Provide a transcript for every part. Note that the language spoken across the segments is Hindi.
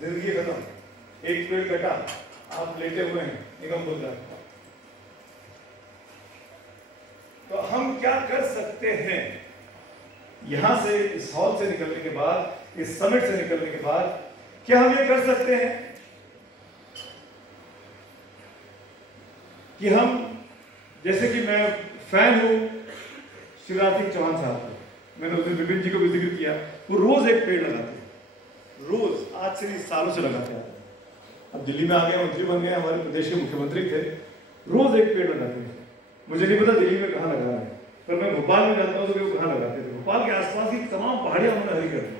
जिंदगी खत्म, एक पेड़ कटा, आप लेटे हुए हैं, निगम बोल रहा है। तो हम क्या कर सकते हैं यहां से, इस हॉल से निकलने के बाद, इस समिट से निकलने के बाद, क्या हम ये कर सकते हैं कि हम, जैसे कि मैं फैन हूं शिवराज सिंह चौहान साहब को, मैंने उस दिन विपिन जी को भी जिक्र किया, वो रोज एक पेड़ लगाते हैं, रोज, आज से सालों से लगाते हैं। अब दिल्ली में आ गए, मंत्री बन गए, हमारे प्रदेश के मुख्यमंत्री थे, रोज एक पेड़ लगाते हैं। मुझे नहीं पता दिल्ली में कहाँ लगा है, पर मैं भोपाल में जाता हूँ तो वो कहाँ लगाते थे। भोपाल के आसपास की तमाम पहाड़ियां उन्होंने हरी कर दी।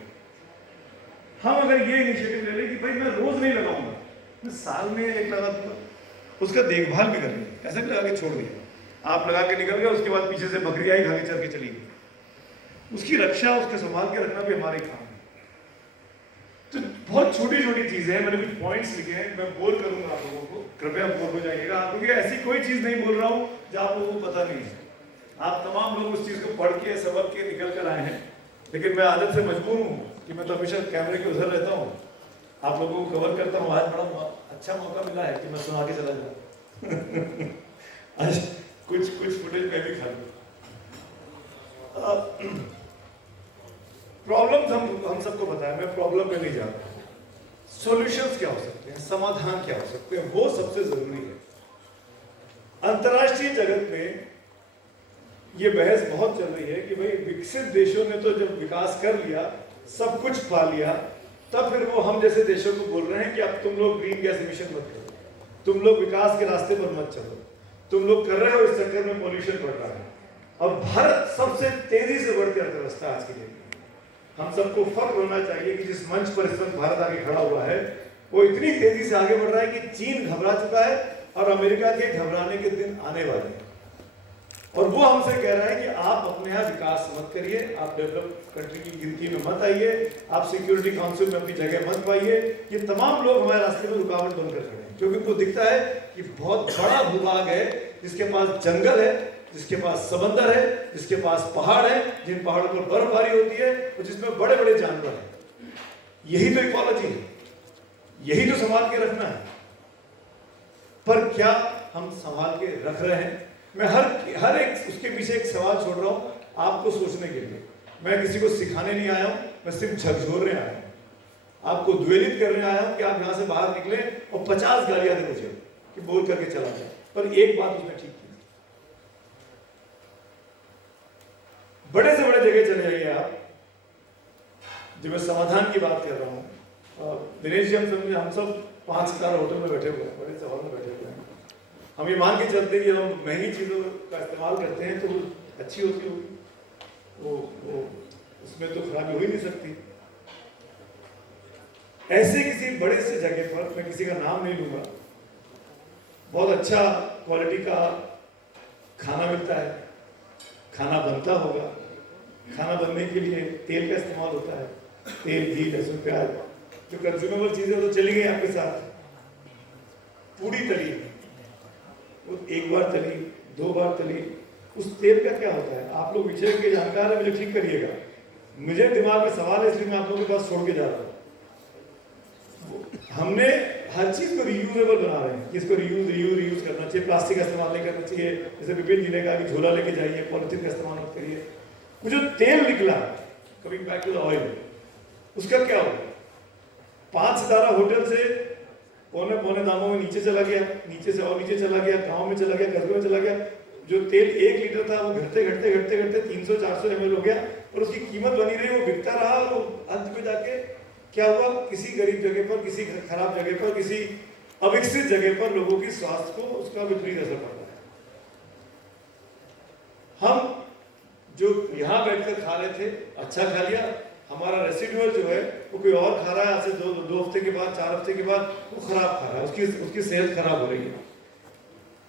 हम अगर ये इनिशिएटिव ले लें कि भाई मैं रोज नहीं लगाऊंगा, मैं साल में एक लगा दूंगा, उसका देखभाल भी कर लिया, ऐसा भी लगा के छोड़ दिया, आप लगा के निकल गए, उसके बाद पीछे से बकरी आई, खा के चल के चली गई। उसकी रक्षा, उसके संभाल के रखना भी हमारे काम है। तो बहुत छोटी छोटी चीजें हैं, मैंने कुछ पॉइंट्स लिखे हैं, मैं बोल करूंगा आप लोगों को, कृपया बोल हो जाइएगा, क्योंकि ऐसी कोई चीज नहीं बोल रहा हूं जो आप लोगों को पता नहीं है। आप तमाम लोग उस चीज को पढ़ के समझ के निकल कर आए हैं, लेकिन मैं आदत से मजबूर हूं कि मैं तो हमेशा कैमरे के उधर रहता हूं, आप लोगों को कवर करता हूं। आज बड़ा अच्छा मौका मिला है कि मैं सुना के चला जाऊं। आज कुछ फुटेज में भी खा लूं। प्रॉब्लम्स हम सबको पता है, मैं प्रॉब्लम में नहीं जा रहा। सॉल्यूशंस क्या हो सकते हैं, समाधान क्या हो सकते हैं, वो सबसे जरूरी है। अंतर्राष्ट्रीय जगत में ये बहस बहुत चल रही है कि भाई विकसित देशों ने तो जब विकास कर लिया, सब कुछ पा लिया, तब फिर वो हम जैसे देशों को बोल रहे हैं कि अब तुम लोग ग्रीन गैस एमिशन मत करो, तुम लोग विकास के रास्ते पर मत चलो, तुम लोग कर रहे हो, इस चक्कर में पॉल्यूशन बढ़ रहा है। अब भारत सबसे तेजी से बढ़ती अर्थव्यवस्था आज की डेट में, हम सबको फख्र होना चाहिए कि जिस मंच पर इस वक्त भारत आगे खड़ा हुआ है, वो इतनी तेजी से आगे बढ़ रहा है कि चीन घबरा चुका है और अमेरिका के घबराने के दिन आने वाले हैं। और वो हमसे कह रहा है कि आप अपने यहाँ विकास मत करिए, आप डेवलप कंट्री की गिनती में मत आइए, आप सिक्योरिटी काउंसिल में अपनी जगह मत पाइए। ये तमाम लोग हमारे रास्ते में रुकावट बनकर खड़े हैं, क्योंकि उनको दिखता है कि बहुत बड़ा भूभाग है, जिसके पास जंगल है, जिसके पास समंदर है, जिसके पास पहाड़ है, जिन पहाड़ों पर बर्फबारी होती है और जिसमें बड़े बड़े जानवर हैं। यही तो इक्वालिटी है, यही तो संभाल के रखना है। पर क्या हम संभाल के रख रहे हैं? मैं हर एक उसके पीछे एक सवाल छोड़ रहा हूं आपको सोचने के लिए। मैं किसी को सिखाने नहीं आया हूं, मैं सिर्फ झकझोरने आया हूं, आपको द्वेलित करने आया हूं कि आप यहां से बाहर निकले और 50 गालियां दे मुझे कि बोल करके चला जाए। पर एक बात उसने ठीक की, बड़े से बड़े जगह चले जाइए आप, जो मैं समाधान की बात कर रहा हूँ। दिनेश जी, हम सब 5 स्टार होटल में बैठे हुए हैं, बड़े से हॉल में बैठे हुए हैं, हम ये मान के चलते हैं कि हम महंगी चीज़ों का इस्तेमाल करते हैं तो वो अच्छी होती होगी, वो उसमें तो खराबी हो ही नहीं सकती। ऐसे किसी बड़े से जगह पर, मैं किसी का नाम नहीं लूँगा, बहुत अच्छा क्वालिटी का खाना मिलता है, खाना बनता होगा, खाना बनने के लिए तेल का इस्तेमाल होता है, तेल, घी, लहसुन, प्याज, जो कंज्यूमेबल चीज़ें तो चली गई आपके साथ। पूरी तली, वो एक बार तली, 2 बार तली, उस तेल का क्या होता है? आप लोग विषय के जानकार हैं, मुझे ठीक करिएगा, मुझे दिमाग में सवाल है, इसलिए मैं आप लोगों के पास छोड़ के जा रहा हूँ। हमने हर चीज को रीयूजेबल बना रहे हैं, इसको रीयूज करना चाहिए, प्लास्टिक का इस्तेमाल नहीं करना चाहिए। जैसे विपिन जी ने कहा कि झोला लेके जाइए, पॉलिथीन का इस्तेमाल मत करिए। वो जो तेल निकला, coming back to the oil, उसका क्या होगा? 5 सितारा होटल से पौने दामों में नीचे चला गया, नीचे से और नीचे चला गया, गाँव में चला गया, कस्बे में चला गया। जो तेल 1 लीटर था वो घटते घटते 300-400 ml हो गया, और उसकी कीमत बनी रही, वो बिकता रहा, और अंत में जाके क्या हुआ? किसी गरीब जगह पर, किसी खराब जगह पर, किसी अविकसित जगह पर लोगों की स्वास्थ्य को उसका विपरीत असर पड़ रहा है। हम जो यहाँ बैठकर खा रहे थे, अच्छा खा लिया, हमारा रेसिडुअल जो है वो कोई और खा रहा है, आज से 2 हफ्ते के बाद, 4 हफ्ते के बाद वो खराब खा रहा है, उसकी सेहत खराब हो रही है,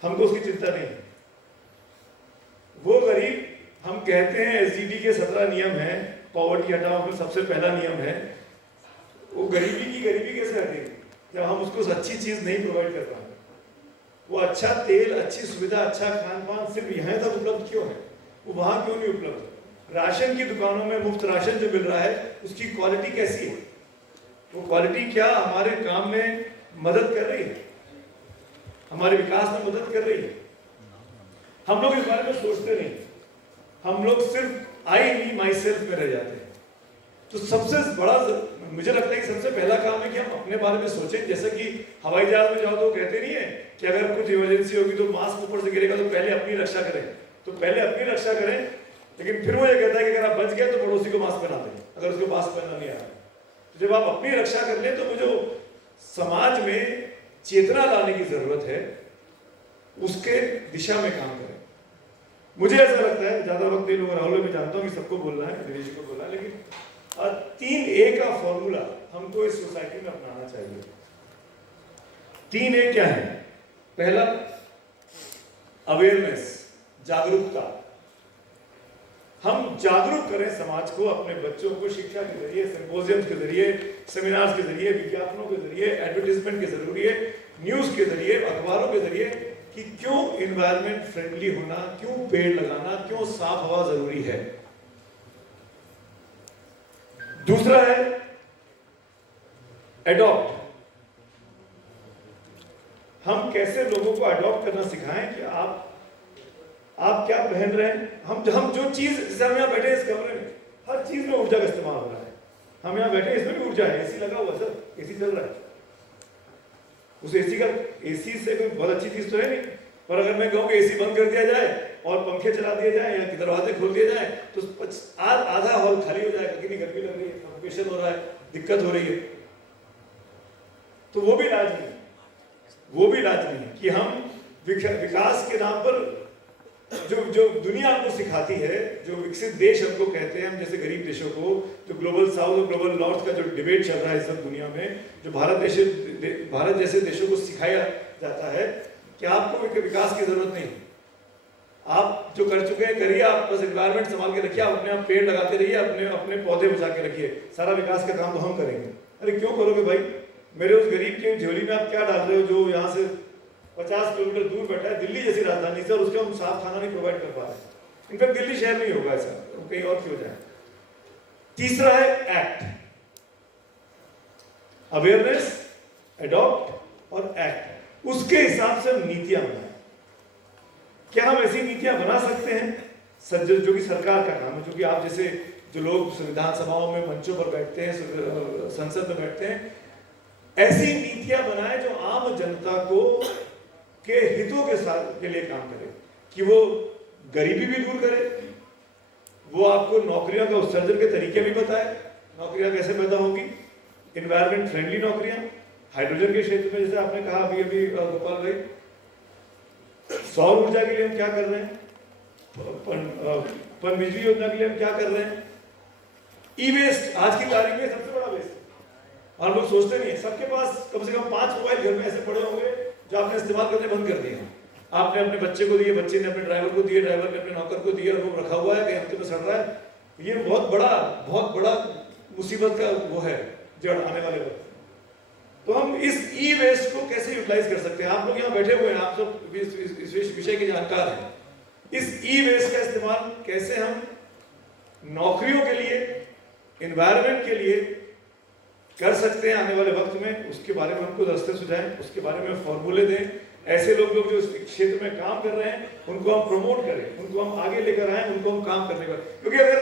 हमको उसकी चिंता नहीं। वो गरीब, हम कहते हैं SDG के 17 नियम है, पॉवर्टी हटाओ में सबसे पहला नियम है, वो गरीबी कैसे हटेगी जब हम उसको अच्छी चीज नहीं प्रोवाइड कर पाए? वो अच्छा तेल, अच्छी सुविधा, अच्छा खान पान सिर्फ यहाँ तक उपलब्ध क्यों है? वो वहां क्यों नहीं उपलब्ध? राशन की दुकानों में मुफ्त राशन जो मिल रहा है, उसकी क्वालिटी कैसी है? वो क्वालिटी क्या हमारे काम में मदद कर रही है, हमारे विकास में मदद कर रही है? हम लोग इस बारे में सोचते नहीं, हम लोग सिर्फ आई मी माई सेल्फ में रह जाते हैं। तो सबसे बड़ा मुझे लगता है कि सबसे पहला काम है कि हम अपने बारे में सोचें। जैसे कि हवाई जहाज में जाओ तो कहते नहीं है कि अगर कुछ इमरजेंसी होगी तो मास्क ऊपर से गिरेगा तो पहले अपनी रक्षा करें, तो पहले अपनी रक्षा करें, लेकिन फिर वो ये कहता है कि अगर आप बच गए तो पड़ोसी को मास्क पहना दें अगर उसको मास्क पहनना नहीं आया। तो जब आप अपनी रक्षा कर ले तो वो जो समाज में चेतना लाने की जरूरत है उसके दिशा में काम करें। मुझे ऐसा लगता है, ज्यादा वक्त नहीं लूंगा, राहुल मैं जानता हूँ कि सबको बोलना है, दिनेश जी को बोलना है, लेकिन 3A का फॉर्मूला हमको इस सोसाइटी में अपनाना चाहिए। 3A क्या है? पहला, अवेयरनेस, जागरूकता। हम जागरूक करें समाज को, अपने बच्चों को शिक्षा के जरिए, सिंपोजियम के जरिए, सेमिनार्स के जरिए, विज्ञापनों के जरिए, एडवर्टीजमेंट के जरिए, न्यूज के जरिए, अखबारों के जरिए कि क्यों इन्वायरमेंट फ्रेंडली होना, क्यों पेड़ लगाना, क्यों साफ हवा जरूरी है। दूसरा है एडॉप्ट। हम कैसे लोगों को अडॉप्ट करना सिखाएं कि आप क्या पहन रहे हैं। हम जो चीज, जैसे हम यहाँ बैठे इस कमरे में, हर चीज में ऊर्जा का इस्तेमाल हो रहा है। हम यहाँ बैठे इसमें भी ऊर्जा है, एसी लगा हुआ सर, एसी चल रहा है। उस एसी से कोई बहुत अच्छी चीज तो है नहीं, पर अगर मैं कहूँ कि एसी बंद कर दिया जाए और पंखे चला दिए जाए या दरवाजे खोल दिए जाए तो आधा हॉल खाली हो जाएगा, कितनी गर्मी लग रही है, सफोकेशन हो रहा है, दिक्कत हो रही है। तो वो भी इलाज नहीं है, वो भी इलाज नहीं है कि हम विकास के नाम पर जो दुनिया हमको सिखाती है, जो विकसित देश हमको कहते हैं, हम जैसे गरीब देशों को, जो ग्लोबल साउथ और ग्लोबल नॉर्थ का जो डिबेट चल रहा है सब दुनिया में, जो भारत जैसे देशों को सिखाया जाता है कि आपको विकास की जरूरत नहीं, आप जो कर चुके हैं करिए, आप बस एनवायरमेंट संभाल के रखिए, आप अपने आप पेड़ लगाते रहिए, अपने पौधे बचा के रखिए, सारा विकास का काम तो हम करेंगे। अरे क्यों करोगे भाई? मेरे उस गरीब की झोली में आप क्या डाल रहे हो जो यहाँ से 50 किलोमीटर दूर बैठा है दिल्ली जैसी राजधानी से, और उसको हम साफ खाना नहीं प्रोवाइड कर पा रहे। इनफैक्ट दिल्ली शहर नहीं होगा ऐसा, कहीं और क्यों जाए। तीसरा है एक्ट, अवेयरनेस, एडॉप्ट और एक्ट। उसके हिसाब से हम नीतियां बनाएं। क्या हम ऐसी नीतियां बना सकते हैं जो कि सरकार का काम है, जो कि आप जैसे जो लोग संविधान सभाओं में मंचों पर बैठते हैं, संसद में बैठते हैं, ऐसी नीतियां बनाए जो आम जनता को के हितों के साथ के लिए काम करे, कि वो गरीबी भी दूर करे, वो आपको नौकरियों का उत्सर्जन के तरीके भी बताए, नौकरियां कैसे पैदा होंगी, इन्वायरमेंट फ्रेंडली नौकरियां, हाइड्रोजन के क्षेत्र में जैसे आपने कहा अभी गोपाल भाई, सौर ऊर्जा के लिए हम क्या कर रहे हैं, पनबिजली योजना के लिए हम क्या कर रहे हैं, ई वेस्ट आज की तारीख में सबसे बड़ा वेस्ट, और लोग सोचते नहीं है। सबके पास कम से कम 5 मोबाइल घर में ऐसे पड़े होंगे जो आपने इस्तेमाल करने बंद कर दिए। आपने अपने बच्चे को दिए, बच्चे ने अपने ड्राइवर को दिए, ड्राइवर ने अपने नौकर को दिए, और वो रखा हुआ है कहीं हफ्ते में सड़ रहा है। ये बहुत बड़ा मुसीबत का वो है जड़ आने वाले वक्त। तो हम इस ई वेस्ट को कैसे यूटिलाइज कर सकते हैं? आप लोग यहाँ बैठे हुए हैं, आप सब इस विषय के जानकार हैं। इस ई वेस्ट का इस्तेमाल कैसे हम नौकरियों के लिए, एनवायरनमेंट के लिए कर सकते हैं आने वाले वक्त में, उसके बारे में हमको रास्ते सुझाएं, उसके बारे में फॉर्मूले दें। ऐसे लोग जो इस क्षेत्र में काम कर रहे हैं उनको हम प्रमोट करें, उनको हम आगे लेकर आए, उनको हम काम करने का, क्योंकि अगर